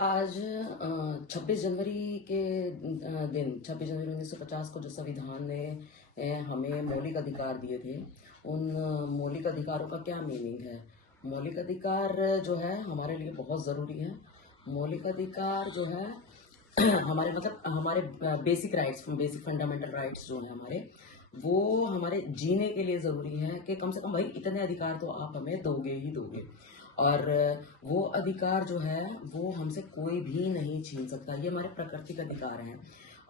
आज 26 जनवरी के दिन 26 जनवरी 1950 को जो संविधान ने हमें मौलिक अधिकार दिए थे, उन मौलिक अधिकारों का क्या मीनिंग है। मौलिक अधिकार जो है हमारे लिए बहुत ज़रूरी है। मौलिक अधिकार जो है हमारे हमारे basic rights, basic fundamental rights जो है हमारे, वो हमारे जीने के लिए ज़रूरी है कि कम से कम भाई इतने अधिकार तो आप हमें दोगे ही दोगे। और वो अधिकार जो है वो हमसे कोई भी नहीं छीन सकता। ये हमारे प्राकृतिक अधिकार हैं।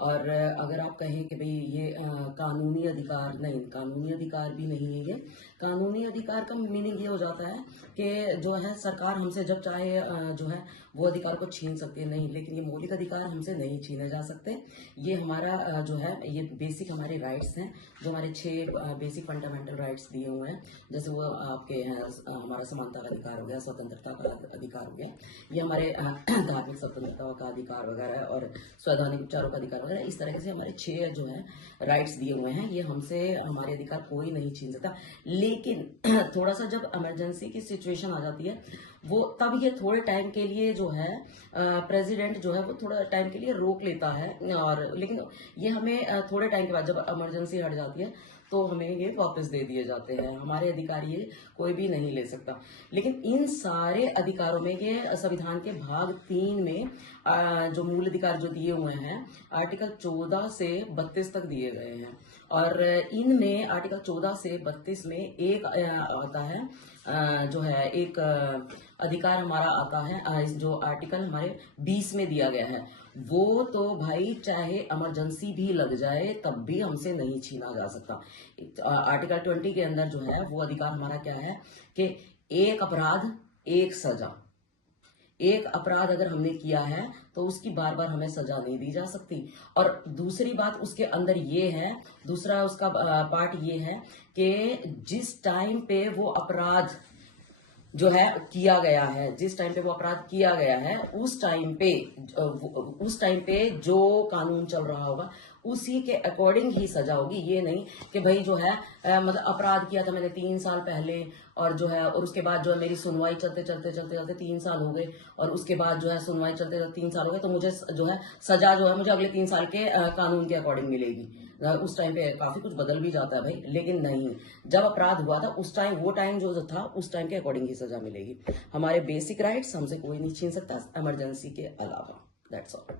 और अगर आप कहें कि भाई ये कानूनी अधिकार, नहीं, कानूनी अधिकार भी नहीं है ये। कानूनी अधिकार का मीनिंग ये हो जाता है कि जो है सरकार हमसे जब चाहे जो है वो अधिकार को छीन सकती है, नहीं, लेकिन ये मौलिक अधिकार हमसे नहीं छीने जा सकते। ये हमारा जो है ये बेसिक हमारे राइट्स हैं, जो हमारे 6 बेसिक फंडामेंटल राइट्स दिए हुए हैं। जैसे वो आपके हैं हमारा समानता का अधिकार हो गया, स्वतंत्रता का अधिकार हो गया, ये हमारे धार्मिक स्वतंत्रता का अधिकार वगैरह और स्वैधानिक उपचारों का अधिकार वगैरह। इस तरह से हमारे 6 जो है राइट्स दिए हुए हैं। ये हमसे हमारे अधिकार कोई नहीं छीन सकता। लेकिन थोड़ा सा जब इमरजेंसी की सिचुएशन आ जाती है, वो तब ये थोड़े टाइम के लिए जो है प्रेसिडेंट जो है वो थोड़ा टाइम के लिए रोक लेता है। और लेकिन ये हमें थोड़े टाइम के बाद जब इमरजेंसी हट जाती है तो हमें ये वापस दे दिए जाते हैं। हमारे अधिकार ये कोई भी नहीं ले सकता। लेकिन इन सारे अधिकारों में ये संविधान के भाग 3 में जो मूल अधिकार जो दिए हुए हैं, आर्टिकल 14 से 32 तक दिए गए हैं। और इनमें आर्टिकल 14 से 32 में एक आता है जो है एक अधिकार हमारा आता है, जो आर्टिकल हमारे 20 में दिया गया है, वो तो भाई चाहे इमरजेंसी भी लग जाए तब भी हमसे नहीं छीना जा सकता। आर्टिकल 20 के अंदर जो है वो अधिकार हमारा क्या है कि एक अपराध एक सजा। एक अपराध अगर हमने किया है तो उसकी बार बार हमें सजा नहीं दी जा सकती। और दूसरी बात उसके अंदर ये है, दूसरा उसका पार्ट ये है कि जिस टाइम पे वो अपराध जो है किया गया है, जिस टाइम पे वो अपराध किया गया है, उस टाइम पे जो कानून चल रहा होगा उसी के अकॉर्डिंग ही सजा होगी। ये नहीं कि भाई जो है मतलब अपराध किया था मैंने 3 साल पहले, और जो है और उसके बाद जो है मेरी सुनवाई चलते चलते 3 साल हो गए, और उसके बाद जो है सुनवाई चलते चलते 3 साल हो गए, तो मुझे जो है सजा जो है मुझे अगले 3 साल के कानून के अकॉर्डिंग मिलेगी। उस टाइम पे काफी कुछ बदल भी जाता है भाई, लेकिन नहीं, जब अपराध हुआ था उस टाइम, वो टाइम जो था उस टाइम के अकॉर्डिंग ही सजा मिलेगी। हमारे बेसिक राइट्स हमसे कोई नहीं छीन सकता इमरजेंसी के अलावा। That's all.